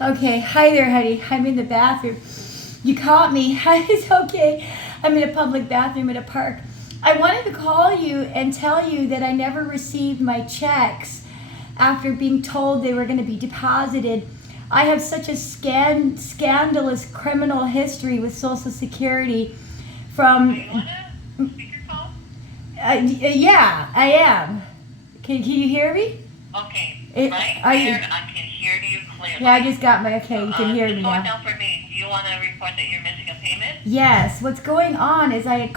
Okay, hi there, honey. I'm in the bathroom. You caught me. It's okay. I'm in a public bathroom at a park. I wanted to call you and tell you that I never received my checks after being told they were going to be deposited. I have such a scandalous criminal history with Social Security Do from. you want a speakerphone? Yeah, I am. Can you hear me? Okay, It, right are you? here I can hear you clearly. Yeah, I just got my. Okay, you can hear Just me hold now. down for me. Do you want to report that you're missing a payment? Yes, what's going on is Okay.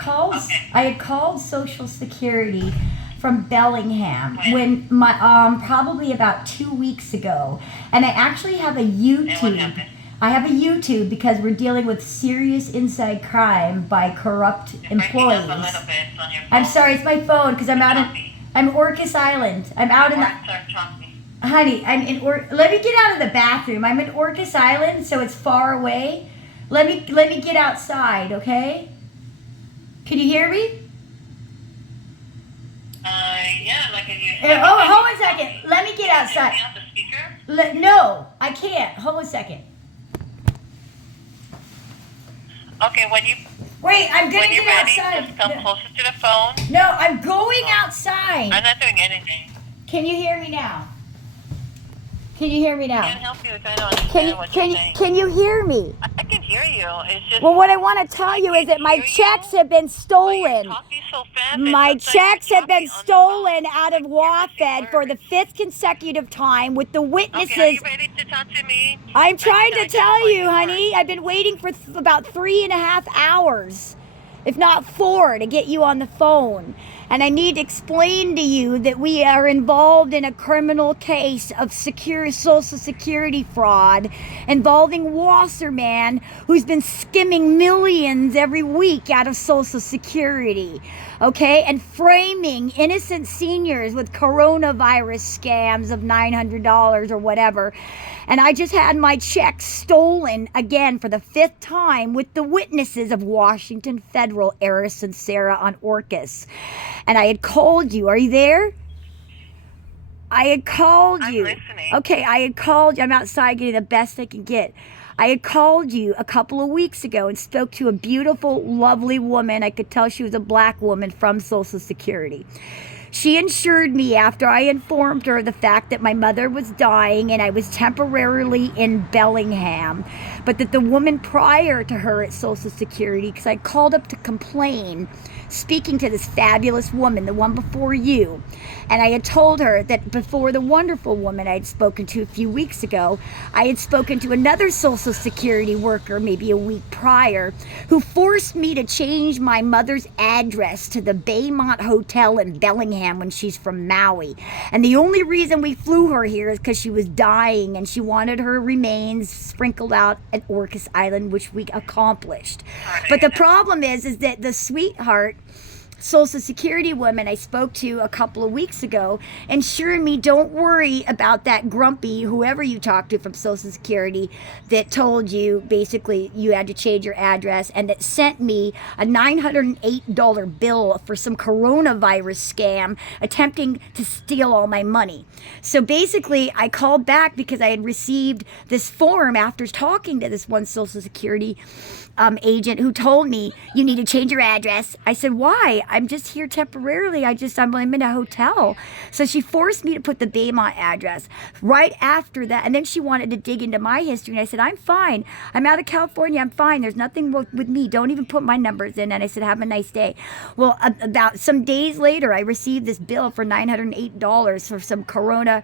I had called Social Security from Bellingham When? when my probably about 2 weeks ago, and I actually have a And what YouTube. happened? I have a YouTube because we're dealing with serious inside crime by corrupt You're breaking up a employees. little bit on your phone. I'm sorry, it's my phone because I'm out in Choppy. I'm Orcas Island. I'm out in the Words are choppy. honey. I'm in Let me get out of the bathroom. I'm in Orcas Island, so it's far away. Let me get outside, okay? Can you hear me? Yeah, like if you. Oh, hold on a second. Let me get Can you outside. turn me off the speaker? No, I can't. Hold on a second. Okay, when Wait, I'm gonna you're get ready, outside. just come closer to the phone. No, I'm going outside. I'm not doing anything. Can you hear me now? Can you hear me I now? can't help you if I don't understand what you're saying. Can you hear me? I can hear you. It's just. Well, what I want to tell I you is can that my hear checks you, have been but you're stolen. talking so fast. My and sometimes checks you're have been choppy on the stolen phone. out of Like, you're missing WAFED for the words. fifth consecutive time with the Okay, are witnesses. you ready to talk to me? I'm trying I to need to identify tell you, you honey. first. I've been waiting for about 3.5 hours, if not 4, to get you on the phone. And I need to explain to you that we are involved in a criminal case of Social Security fraud involving Wasserman, who's been skimming millions every week out of Social Security, okay? And framing innocent seniors with coronavirus scams of $900 or whatever. And I just had my check stolen again for the 5th time with the witnesses of Washington Federal, Eris and Sarah on Orcas. And I had called you. Are you there? I had called I'm you. listening. Okay, I had called you. I'm outside getting the best I can get. I had called you a couple of weeks ago and spoke to a beautiful, lovely woman. I could tell she was a black woman from Social Security. She insured me after I informed her the fact that my mother was dying and I was temporarily in Bellingham, but that the woman prior to her at Social Security, because I called up to complain, speaking to this fabulous woman, the one before you, and I had told her that before the wonderful woman I had spoken to a few weeks ago, I had spoken to another Social Security worker maybe a week prior who forced me to change my mother's address to the Baymont Hotel in Bellingham when she's from Maui. And the only reason we flew her here is because she was dying and she wanted her remains sprinkled out at Orcas Island, which we accomplished. But the problem is that the sweetheart Social Security woman I spoke to a couple of weeks ago assured me, don't worry about that grumpy whoever you talked to from Social Security that told you basically you had to change your address, and that sent me a $908 bill for some coronavirus scam attempting to steal all my money. So basically I called back because I had received this form after talking to this one Social Security agent who told me you need to change your address. I said, why? I'm just here temporarily. I'm in a hotel. So she forced me to put the Baymont address right after that. And then she wanted to dig into my history. And I said, I'm fine. I'm out of California. I'm fine. There's nothing with me. Don't even put my numbers in. And I said, have a nice day. Well, about some days later, I received this bill for $908 for some corona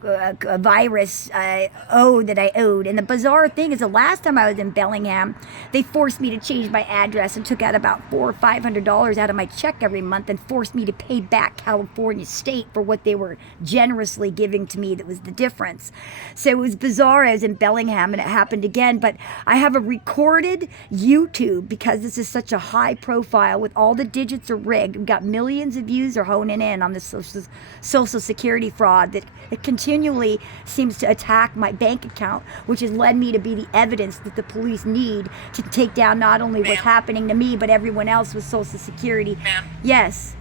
virus that I owed. And the bizarre thing is, the last time I was in Bellingham, they forced me to change my address and took out about $400 or $500 out of my check every month and forced me to pay back California State for what they were generously giving to me. That was the difference. So it was bizarre. I was in Bellingham and it happened again. But I have a recorded YouTube, because this is such a high profile with all the digits are rigged. We've got millions of views are honing in on the social security fraud that it continually seems to attack my bank account, which has led me to be the evidence that the police need to take down not only what's happening to me, but everyone else with Social Security. Ma'am? Yes.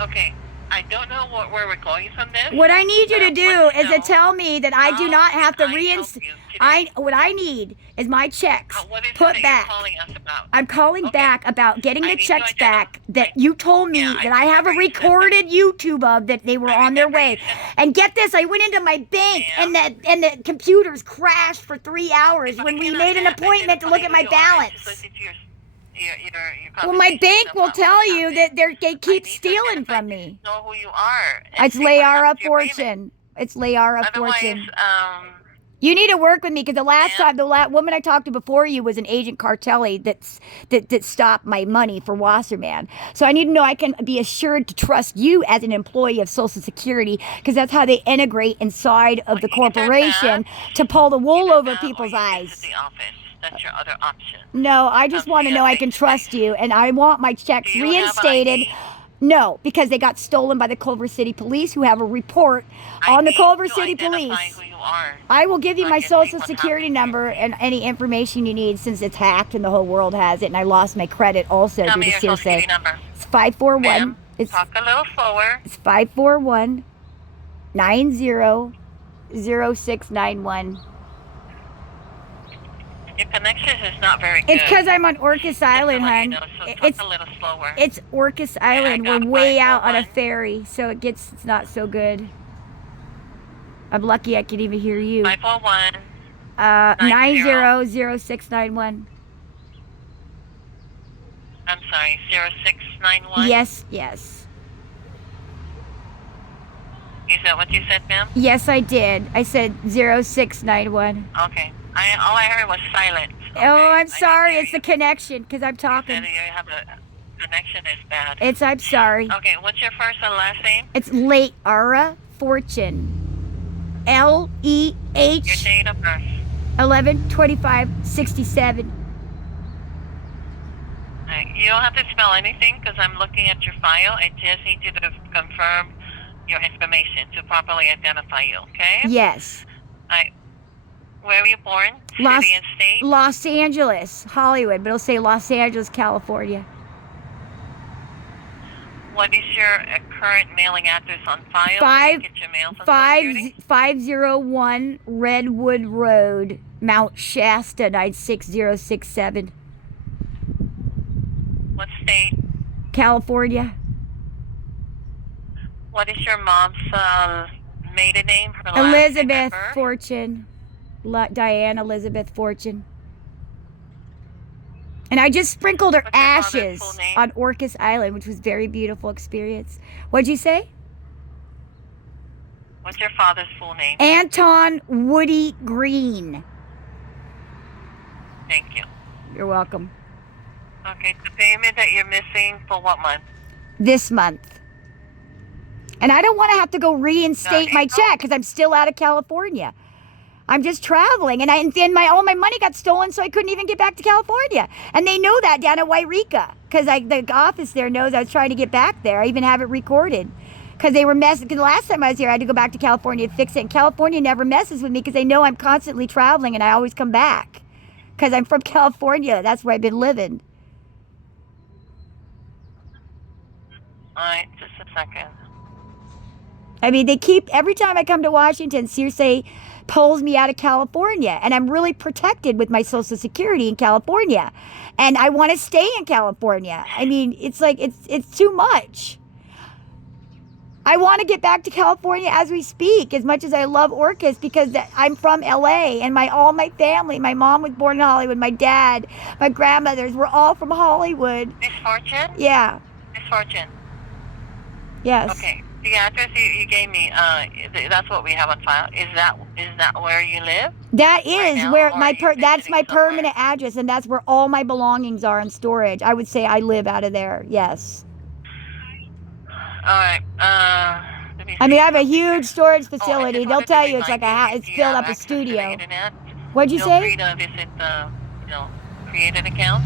Okay. I don't know where we're going from this. What I need you to do is to tell me that I do not have to What I need is my checks is it put that back. you're calling us about? I'm calling Okay. back about getting I the need to checks back that identify- you told me Yeah, I that I have a remember you said that. recorded YouTube of that they were I on their remember way. you said- And get this, I went into my bank Yeah. and the computers crashed for 3 hours But when I we cannot made an appointment to look at identify my who you are. balance. Just listen to your Well, my conversation bank will about tell what's you happening. that they I keep need to stealing identify from to me. know who you are. and It's see what Layara happened to your payment. Fortune. It's Layara Otherwise, Fortune. You need to work with me because the last Yeah. time, the woman I talked to before you was an agent Cartelli that stopped my money for Wasserman. So I need to know I can be assured to trust you as an employee of Social Security because that's how they integrate inside of the Either corporation that- to pull the wool either over that or people's you eyes. visit the office. That's your other option. No, I just Come want to see know us I can face to trust face. you and I want my checks Do you have reinstated. ID? No, because they got stolen by the Culver City Police who have a report I on the need Culver to City identify Police. who you are. I will give you So I my can see social what security happened to number you. and any information you need since it's hacked and the whole world has it and I lost my credit also Tell due me to your social Circe. security number. It's 541. Ma'am, It's talk a little slower. 541 900691. Your connection is not very good. It's because I'm on Orcas Island, Just to let you hon. know, so talk It's a little slower. It's Orcas Island. I We're got way out on a 541. ferry, so it's not so good. I'm lucky I can even hear you. 541. 900691. I'm sorry, 0691. Yes. Is that what you said, ma'am? Yes, I did. I said 0691. Okay. All I heard was silent. Okay? Oh, I'm I sorry. didn't It's hear the connection because I'm you. You talking. said you have a connection is bad. I'm sorry. Okay, what's your first and last name? It's Layara Fortune. Your LEH date of birth. 11/25/67. You don't have to spell anything because I'm looking at your file. I just need you to confirm your information to properly identify you, okay? Yes. Where were you born? Los- City and state? Los Angeles, Hollywood, but it'll say Los Angeles, California. What is your current mailing address on file? Five- Get your mail from Social Security? 501 Redwood Road, Mount Shasta 96067, What state? California. What is your mom's maiden name? Her last Elizabeth name and birth? Fortune. Diane Elizabeth Fortune. And I just sprinkled her What's your father's ashes full name? on Orcas Island, which was a very beautiful experience. What'd you say? What's your father's full name? Anton Woody Green. Thank you. You're welcome. Okay, the payment that you're missing for what month? This month. And I don't want to have to go reinstate my April? check because I'm still out of California. I'm just traveling, and all my money got stolen, so I couldn't even get back to California. And they know that down at Wairika because the office there knows I was trying to get back there. I even have it recorded because they were messing. Because the last time I was here, I had to go back to California to fix it. And California never messes with me because they know I'm constantly traveling, and I always come back because I'm from California. That's where I've been living. All right, just a second. I mean, every time I come to Washington, Circe pulls me out of California, and I'm really protected with my Social Security in California, and I want to stay in California. I mean, it's like, it's too much. I want to get back to California as we speak, as much as I love Orcas, because I'm from LA, and all my family, my mom was born in Hollywood, my dad, my grandmothers, we're all from Hollywood. Miss Fortune? Yeah. Miss Fortune. Yes. Okay. The address you gave me, that's what we have on file. Is that where you live? That is now, where or my are you that's my visiting somewhere? permanent address, and that's where all my belongings are in storage. I would say I live out of there. Yes. All right. Let me I mean, see I have a something here. huge storage Oh, I facility. just They'll wanted to tell you it's remind like you, it's if you filled have up a access to the studio. internet, What'd you feel say? free to visit create an account,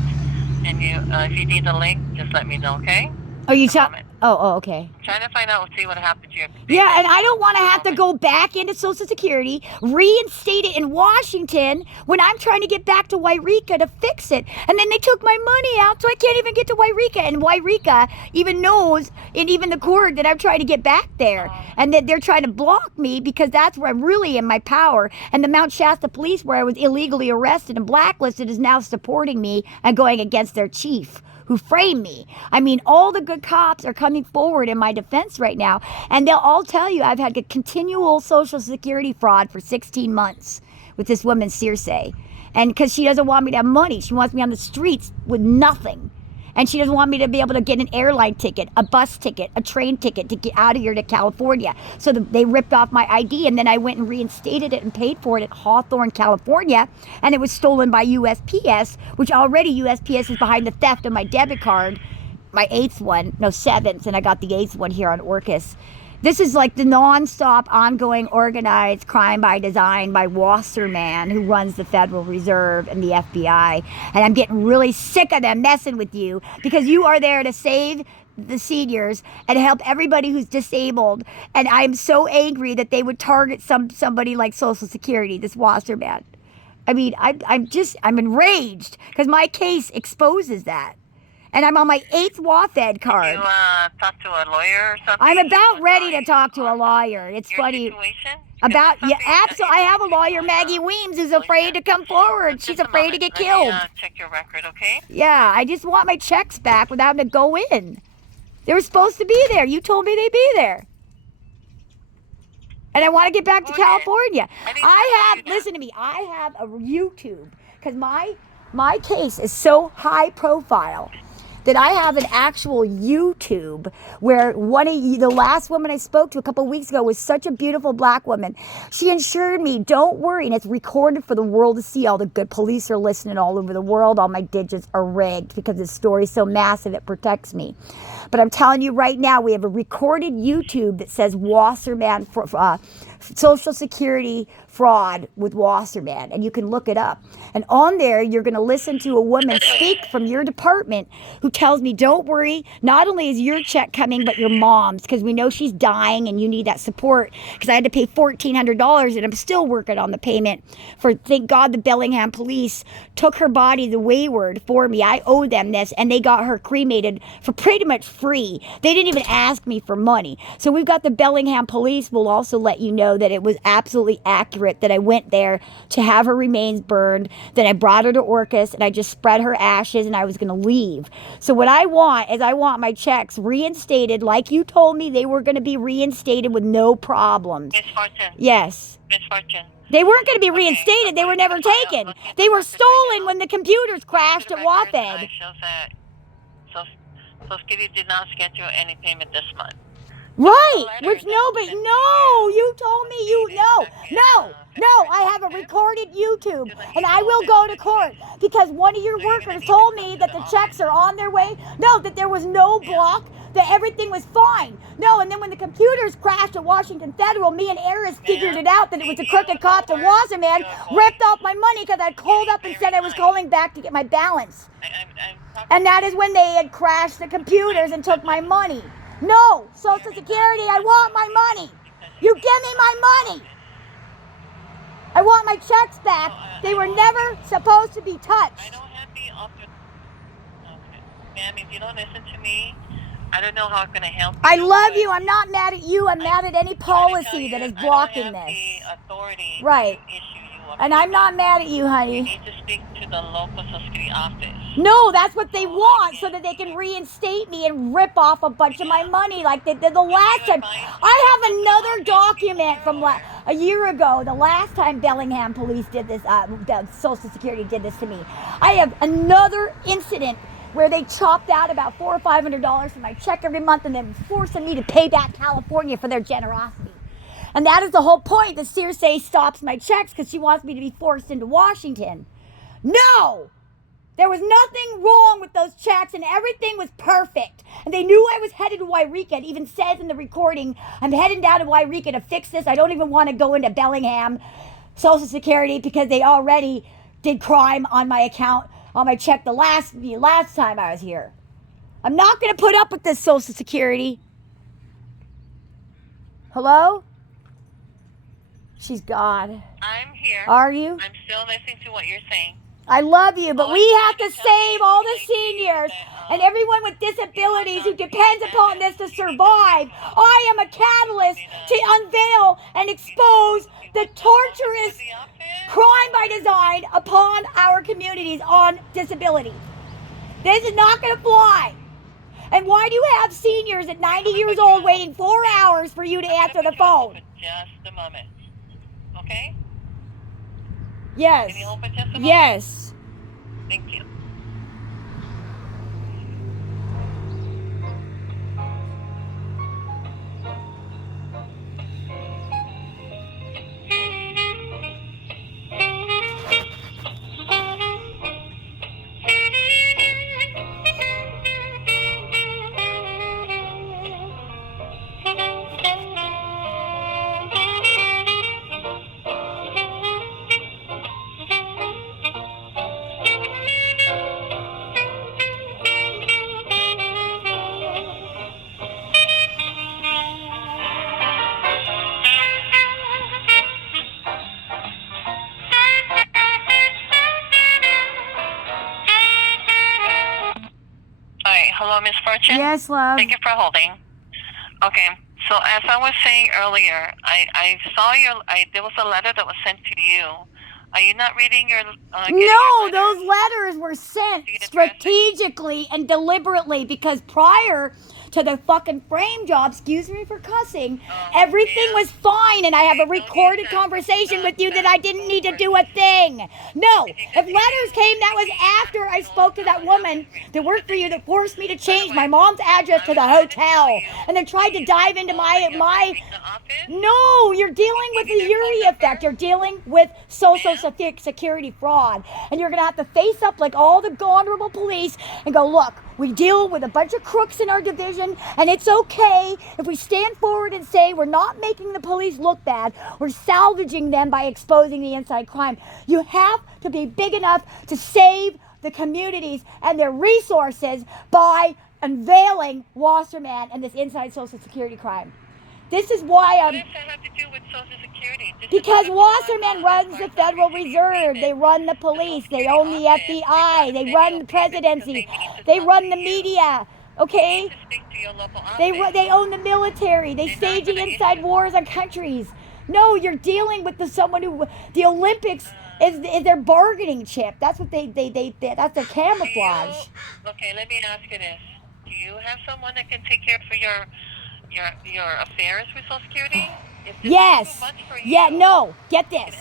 and if you need a link, just let me know, okay? Oh, you Just a tell. moment. Oh, okay. I'm trying to find out, see what happened to your Yeah, and I don't want to have to go back into Social Security, reinstate it in Washington when I'm trying to get back to Wairika to fix it. And then they took my money out, so I can't even get to Wairika. And Wairika even knows, and even the court, that I'm trying to get back there. And that they're trying to block me because that's where I'm really in my power. And the Mount Shasta police, where I was illegally arrested and blacklisted, is now supporting me and going against their chief, who framed me. I mean, all the good cops are coming forward in my defense right now. And they'll all tell you I've had a continual Social Security fraud for 16 months with this woman, Circe. And because she doesn't want me to have money. She wants me on the streets with nothing. And she doesn't want me to be able to get an airline ticket, a bus ticket, a train ticket to get out of here to California. So they ripped off my ID, and then I went and reinstated it and paid for it at Hawthorne, California. And it was stolen by USPS, which already USPS is behind the theft of my debit card, my seventh, and I got the 8th one here on Orcas. This is like the non-stop, ongoing, organized crime by design by Wasserman, who runs the Federal Reserve and the FBI. And I'm getting really sick of them messing with you because you are there to save the seniors and help everybody who's disabled. And I'm so angry that they would target somebody like Social Security, this Wasserman. I mean, I'm enraged because my case exposes that. And I'm on my 8th WAFED card. You talk to a lawyer or something? I'm about ready to talk to a lawyer. It's Your funny. situation? About, yeah, absolutely. I have a lawyer, Maggie Weems, who's afraid to come forward. She's afraid to get killed. Let me check your record, okay? Yeah, I just want my checks back without having to go in. They were supposed to be there. You told me they'd be there. And I want to get back to California. Listen to me, I have a YouTube, because my case is so high profile that I have an actual YouTube where the last woman I spoke to a couple of weeks ago was such a beautiful black woman. She assured me, don't worry, and it's recorded for the world to see. All the good police are listening all over the world. All my digits are rigged because this story's so massive it protects me. But I'm telling you right now, we have a recorded YouTube that says Wasserman Social Security fraud with Wasserman, and you can look it up. And on there, you're going to listen to a woman speak from your department who tells me, don't worry, not only is your check coming, but your mom's, because we know she's dying and you need that support, because I had to pay $1,400 and I'm still working on the payment for, thank God the Bellingham police took her body to Wayward for me. I owe them this, and they got her cremated for pretty much free. They didn't even ask me for money. So we've got the Bellingham police will also let you know that it was absolutely accurate that I went there to have her remains burned. Then I brought her to Orcas and I just spread her ashes and I was going to leave. So what I want is I want my checks reinstated like you told me they were going to be reinstated with no problems. Miss Fortune. Yes. Miss Fortune. They weren't going to be reinstated. They were never taken. They were stolen when the computers crashed at WAFED. So Skitty did not schedule any payment this month. Right, which you told me no, I have a recorded YouTube, and I will go to court, because one of your workers told me that the checks are on their way, that there was no block, that everything was fine, and then when the computers crashed at Washington Federal, me and Eris figured it out that it was a crooked cop that Wasserman ripped off my money because I called up and said I was calling back to get my balance, and that is when they had crashed the computers and took my money. No, Social Security, I want my money. You give me my money. I want my checks back. They were never supposed to be touched. I don't have the option. Okay. Ma'am, if you don't listen to me, I don't know how I'm going to help you. I love you. I'm not mad at you. I'm mad at any policy that is blocking this. I don't have the authority right. to issue you and I'm not mad at you, honey. You need to speak to the local Social Security office. No, that's what they want, so that they can reinstate me and rip off a bunch of my money like they did the last time. I have another document from a year ago, the last time Bellingham police did this, Social Security did this to me. I have another incident where they chopped out about $400 or $500 from my check every month and then forcing me to pay back California for their generosity. And that is the whole point that Circe stops my checks, because she wants me to be forced into Washington. No! There was nothing wrong with those checks, and everything was perfect. And they knew I was headed to Wairika. It even says in the recording, I'm heading down to Wairika to fix this. I don't even want to go into Bellingham Social Security because they already did crime on my account, on my check the last time I was here. I'm not going to put up with this Social Security. Hello? She's gone. I'm here. Are you? I'm still listening to what you're saying. I love you, but All we I'm have trying to to tell save you all is the that seniors that, and everyone with disabilities who depends upon this to survive. I am a catalyst to unveil and expose the torturous crime by design upon our communities on disability. This is not going to fly. And why do you have seniors at 90 years old waiting 4 hours for you to answer the phone? For just a moment. Okay? Yes. Can you hold for just a moment? Yes. Thank you. All right. Hello, Miss Fortune. Yes, love. Thank you for holding. Okay. So as I was saying earlier, I saw there was a letter that was sent to you. Are you not reading your? No, those letters were sent strategically and deliberately because prior to the fucking frame job, excuse me for cussing, everything was fine, and I have a recorded conversation with you that I didn't need to do a thing. No, if letters came, that was after I spoke to that woman that worked for you that forced me to change my mom's address to the hotel, and then tried to dive into my. No, you're dealing with the Uri effect. You're dealing with Social Security fraud, and you're gonna have to face up like all the honorable police and go, look, we deal with a bunch of crooks in our division, and it's okay if we stand forward and say we're not making the police look bad, we're salvaging them by exposing the inside crime. You have to be big enough to save the communities and their resources by unveiling Wasserman and this inside Social Security crime. This is why What does that have to do with Social Security? Because Wasserman runs the Federal Reserve, they run the police, they own the FBI, they run the presidency, they run the media, okay? They own the military, they staging inside wars on countries. No, you're dealing with someone who, the Olympics is their bargaining chip. That's what that's their camouflage. Okay, let me ask you this. Do you have someone that can take care for your affairs with Social Security? Yes. Yeah, no. Get this.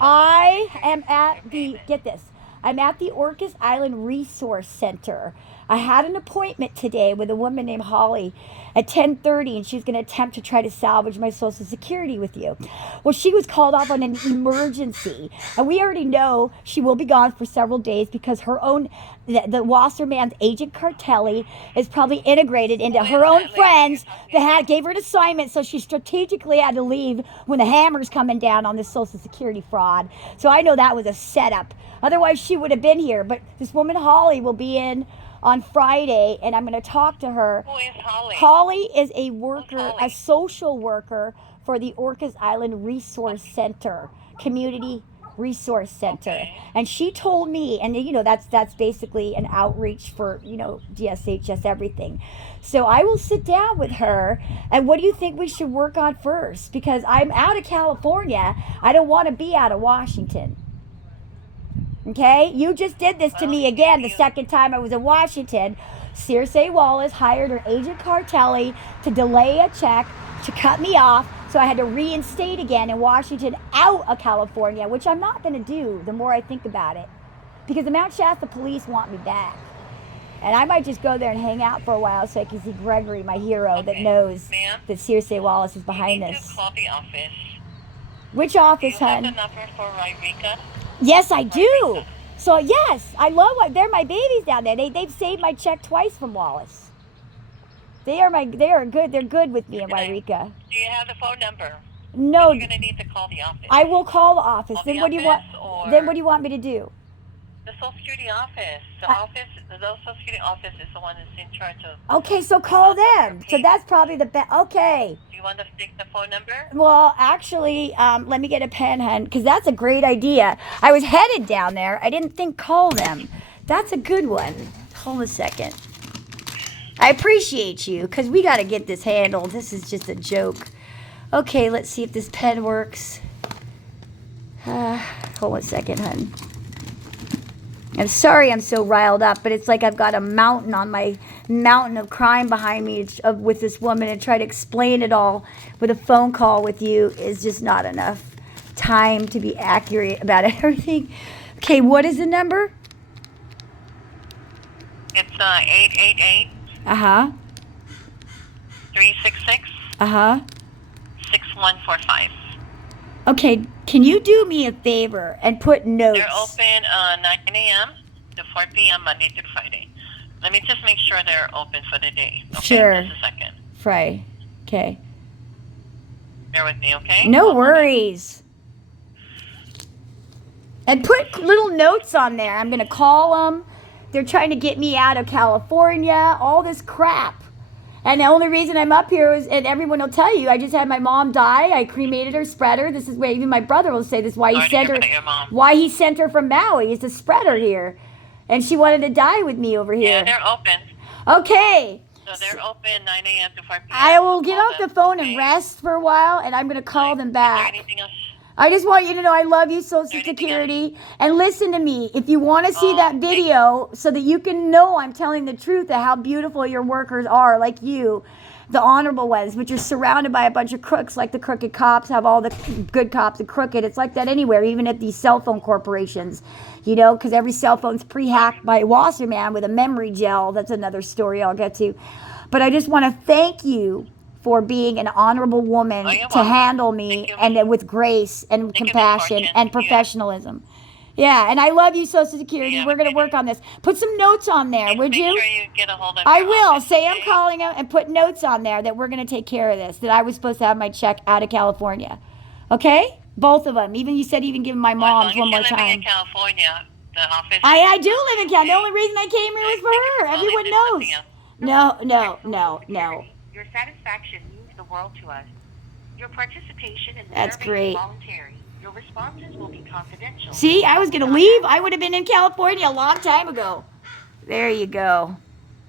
I am at the, get this. I'm at the Orcas Island Resource Center. I had an appointment today with a woman named Holly at 10:30, and she's going to attempt to try to salvage my Social Security with you. Well, she was called off on an emergency, and we already know she will be gone for several days because her own, the Wasserman's agent Cartelli is probably integrated into her own friends that gave her an assignment, so she strategically had to leave when the hammer's coming down on this Social Security fraud. So I know that was a setup. Otherwise, she would have been here. But this woman, Holly, will be in on Friday, and I'm going to talk to her. Who is Holly? Holly is a worker, a social worker for the Orcas Island Resource Center, Community Resource Center. Okay. And she told me, and you know, that's basically an outreach for, you know, DSHS everything. So I will sit down with her, and what do you think we should work on first? Because I'm out of California. I don't want to be out of Washington. Okay, you just did this to me again the second time I was in Washington. Circe Wallace hired her agent Cartelli to delay a check to cut me off, so I had to reinstate again in Washington out of California, which I'm not going to do the more I think about it, because the Mount Shasta police want me back. And I might just go there and hang out for a while so I can see Gregory, my hero, that knows that Circe Wallace is behind this. You need to call the office. Which office, hon? Do you have the number for Rika? Yes, I do. So yes, I love it. They're my babies down there. They've saved my check twice from Wallace. They are good. They're good with me in Wairika. Do you have the phone number? No. You're gonna need to call the office. I will call the office. Then what do you want? Then what do you want me to do? The Social Security office. The Social Security office is the one that's in charge of. Okay, so call them. So that's probably the best. Okay. Do you want to stick the phone number? Well, actually, let me get a pen, hun, because that's a great idea. I was headed down there. I didn't think call them. That's a good one. Hold a second. I appreciate you, because we got to get this handled. This is just a joke. Okay, let's see if this pen works. Hold a second, hun. I'm sorry I'm so riled up, but it's like I've got a mountain on my mountain of crime behind me with this woman, and try to explain it all with a phone call with you is just not enough time to be accurate about everything. Okay, what is the number? It's 888 Uh-huh. 366 Uh-huh. 6145. Okay, can you do me a favor and put notes? They're open 9 a.m. to 4 p.m. Monday through Friday. Let me just make sure they're open for the day. Okay, Sure. Just a second. Friday. Okay. Bear with me, okay? No worries. And put little notes on there. I'm going to call them. They're trying to get me out of California. All this crap. And the only reason I'm up here is, and everyone will tell you, I just had my mom die. I cremated her, spread her. This is where even my brother will say this. Why he sent her? Why he sent her from Maui is to spread her here, and she wanted to die with me over here. Yeah, they're open. Okay. So they're open 9 a.m. to 4 p.m. I will get Call off them, the phone okay? and rest for a while, and I'm going to call them Is there back. anything else? I just want you to know I love you, Social there anything Security. And listen to me. If you want to see Oh, that thank video so that you can know I'm telling the truth of how beautiful your workers are, like you, the honorable ones, which are surrounded by a bunch of crooks, like the crooked cops have all the good cops and crooked. It's like that anywhere, even at these cell phone corporations, you know, because every cell phone's pre-hacked by a Wasserman with a memory gel. That's another story I'll get to. But I just want to thank you for being an honorable woman you're to welcome. handle me Thank you. and with grace and Thank you, Miss compassion Fortune. and Yeah. professionalism. Yeah, and I love you, Social Security. Yeah, We're going to okay. work on this. Put some notes on there, Please would make you? sure you get a hold of I your will. office, Say I'm okay? calling them and put notes on there that we're going to take care of this, that I was supposed to have my check out of California. Okay? Both of them. Even you said even give my Well, mom's as one long more as you're living time. in California, the office. I do live in California. The only reason I came here was for Thank you her. for calling. Everyone There's knows. nothing else. No. Your satisfaction means the world to us. Your participation in the That's survey great. is voluntary. Your responses will be confidential. See, I was going to leave. I would have been in California a long time ago. There you go.